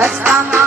Let's come.